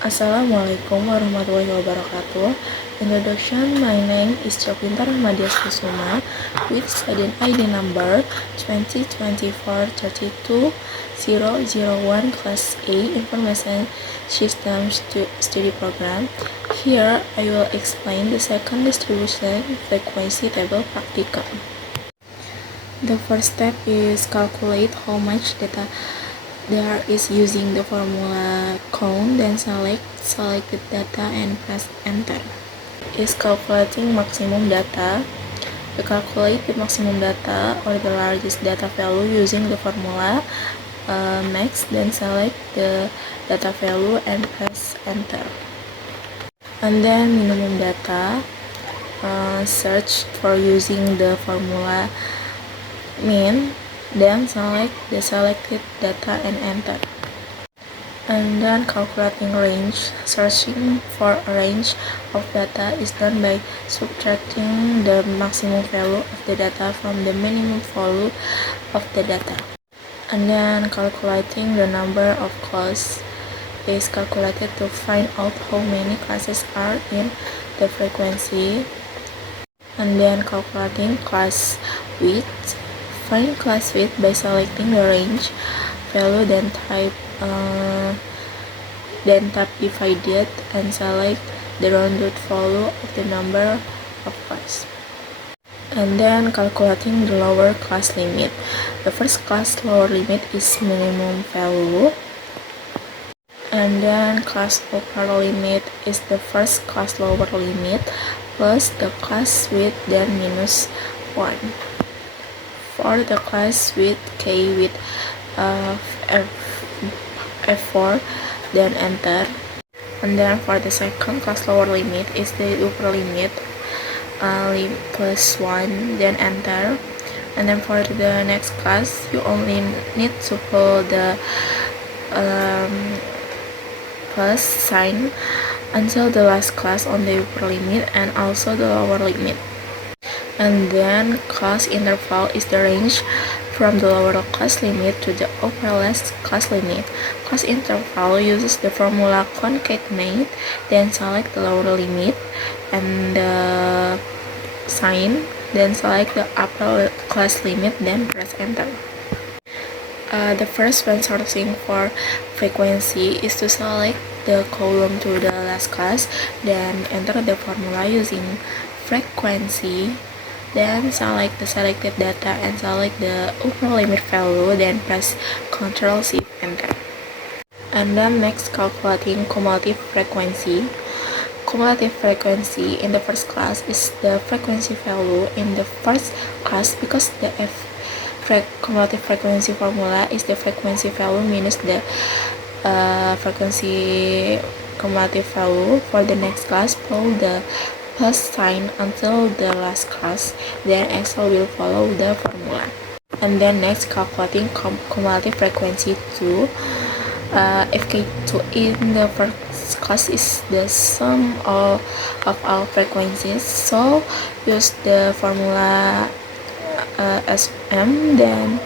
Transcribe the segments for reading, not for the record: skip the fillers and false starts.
Assalamualaikum warahmatullahi wabarakatuh. Introduction. My name is Cokinta Rahmadias Kusuma with student ID number 2024-32001 Class A Information System Study Program. Here I will explain the second distribution frequency table practicum. The first step is calculate how much data there is using the formula count, then select selected data and press enter. Is calculating maximum data. To calculate the maximum data or the largest data value using the formula max, then select the data value and press enter. And then minimum data, search for using the formula min, then select the selected data and enter. And then calculating range, searching for a range of data is done by subtracting the maximum value of the data from the minimum value of the data. And then calculating the number of classes is calculated to find out how many classes are in the frequency. And then calculating class width. Find class width by selecting the range value, then type divided and select the rounded value of the number of class. And then calculating the lower class limit. The first class lower limit is minimum value. And then class upper limit is the first class lower limit plus the class width, then minus 1. For the class with K with F4, then enter. And then for the second class lower limit is the upper limit plus 1, then enter. And then for the next class, you only need to put the plus sign until the last class on the upper limit and also the lower limit. And then class interval is the range from the lower class limit to the upper last class limit. Class interval uses the formula concatenate, then select the lower limit and the sign, then select the upper class limit, then press enter. The first when searching for frequency is to select the column to the last class, then enter the formula using frequency, then select the selected data and select the upper limit value, then press Ctrl Shift Enter. And then next, calculating cumulative frequency. Cumulative frequency in the first class is the frequency value in the first class because the cumulative frequency formula is the frequency value minus the frequency cumulative value. For the next class, pull the plus sign until the last class, then Excel will follow the formula. And then next, calculating cumulative frequency 2. FK2 in the first class is the sum of all frequencies, so use the formula SM, then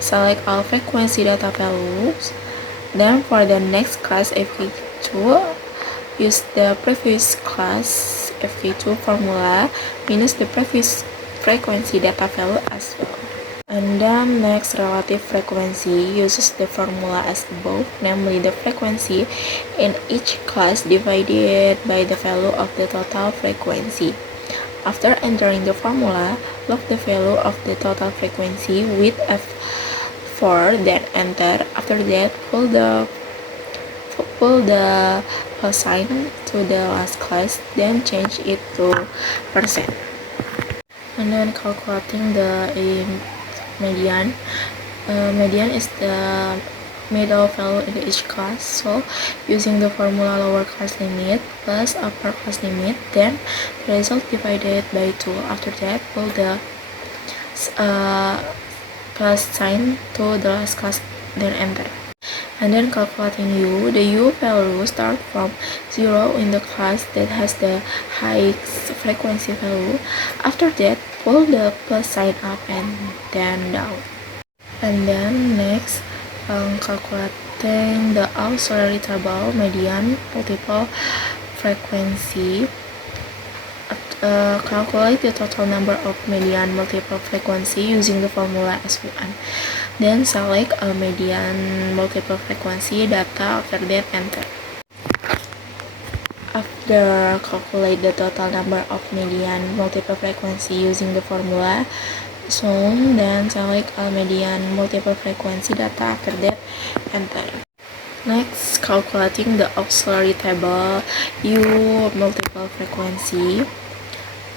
select all frequency data values. Then for the next class FK2, use the previous class FK2 formula minus the previous frequency data value as well. And then next, relative frequency uses the formula as above, namely the frequency in each class divided by the value of the total frequency. After entering the formula, log the value of the total frequency with F4, then enter. After that, pull the sign to the last class, then change it to percent. And then calculating the median. Median is the middle value in each class, so using the formula lower class limit plus upper class limit, then the result divided by 2. After that, pull the plus sign to the last class, then enter. And then calculating U. The U value start from 0 in the class that has the highest frequency value. After that, pull the plus sign up and then down. And then next, calculate calculating the auxiliary table, median, multiple frequency. Calculate the total number of median multiple frequency using the formula S1. Then select a median multiple frequency data. After that, enter. After calculate the total number of median multiple frequency using the formula shown, then select a median multiple frequency data. After that, enter. Next, calculating the auxiliary table U multiple frequency.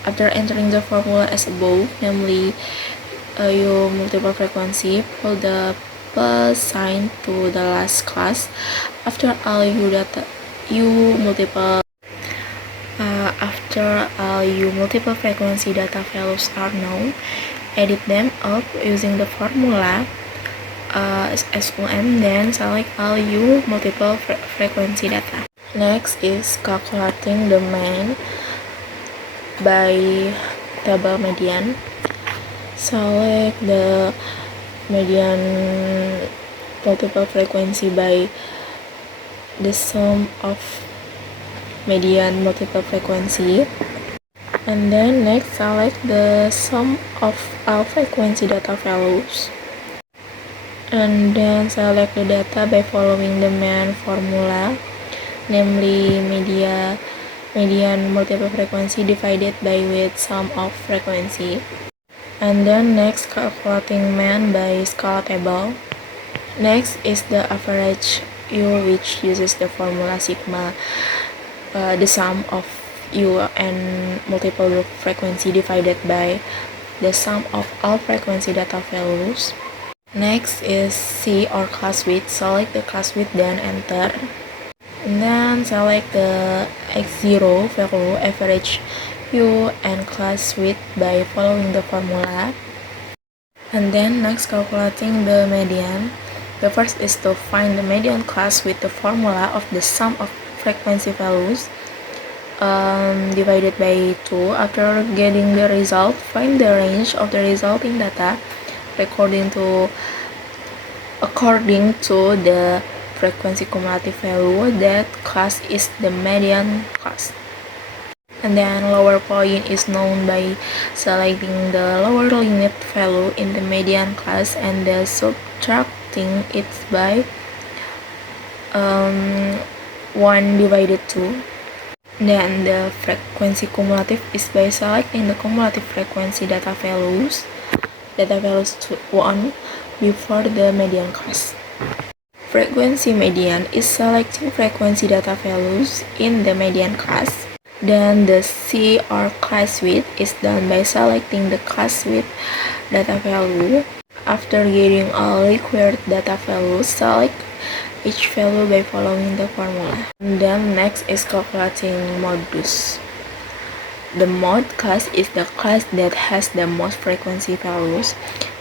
After entering the formula as above, namely U multiple frequency, pull the plus sign to the last class. After all U multiple frequency data values are known, edit them up using the formula S1, then select all U multiple frequency data. Next is calculating the mean by table median. Select the median multiple frequency by the sum of median multiple frequency, and then next select the sum of all frequency data values, and then select the data by following the main formula, namely median multiple frequency divided by width sum of frequency. And then next calculating mean by scala table. Next is the average U, which uses the formula sigma, the sum of U and multiple frequency divided by the sum of all frequency data values. Next is C, or class width. Select the class width, then enter. And then select the x0 value, average U and class width by following the formula. And then next calculating the median. The first is to find the median class with the formula of the sum of frequency values divided by 2. After getting the result, find the range of the resulting data according to the frequency cumulative value. That class is the median class. And then lower point is known by selecting the lower limit value in the median class and then subtracting it by 1 divided 2. Then the frequency cumulative is by selecting the cumulative frequency data values to 1 before the median class. Frequency median is selecting frequency data values in the median class. Then the C, or class width, is done by selecting the class width data value. After getting all required data values, select each value by following the formula. And then next is calculating modulus. The mod class is the class that has the most frequency values.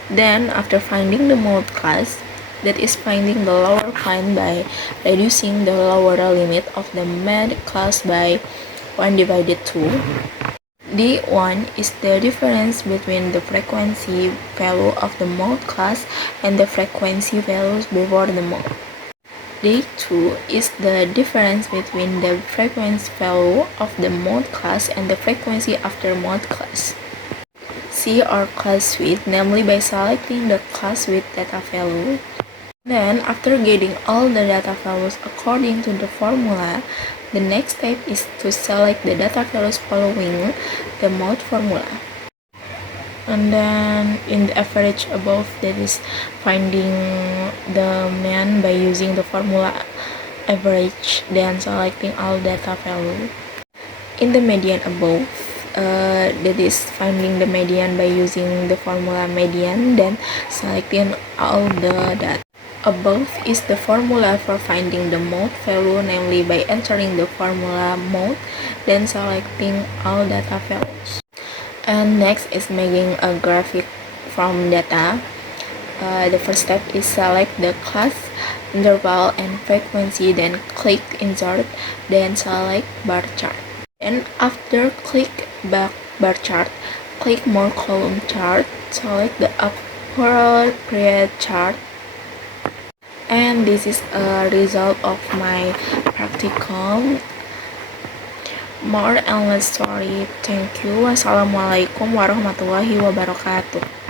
Then after finding the mod class, that is finding the lower point by reducing the lower limit of the mod class by 1 divided 2. D1 is the difference between the frequency value of the mode class and the frequency values before the mode. D2 is the difference between the frequency value of the mode class and the frequency after mode class. C, or class width, namely by selecting the class width data value. Then, after getting all the data values according to the formula, the next step is to select the data values following the mode formula. And then in the average above, that is finding the mean by using the formula average, then selecting all data value. In the median above, that is finding the median by using the formula median, then selecting all the data. Above is the formula for finding the mode value, namely by entering the formula mode, then selecting all data values. And next is making a graphic from data. The first step is select the class, interval, and frequency, then click insert, then select bar chart. And after click bar chart, click more column chart, select the appropriate chart. And this is a result of my practicum. More and less story. Thank you. Wassalamualaikum warahmatullahi wabarakatuh.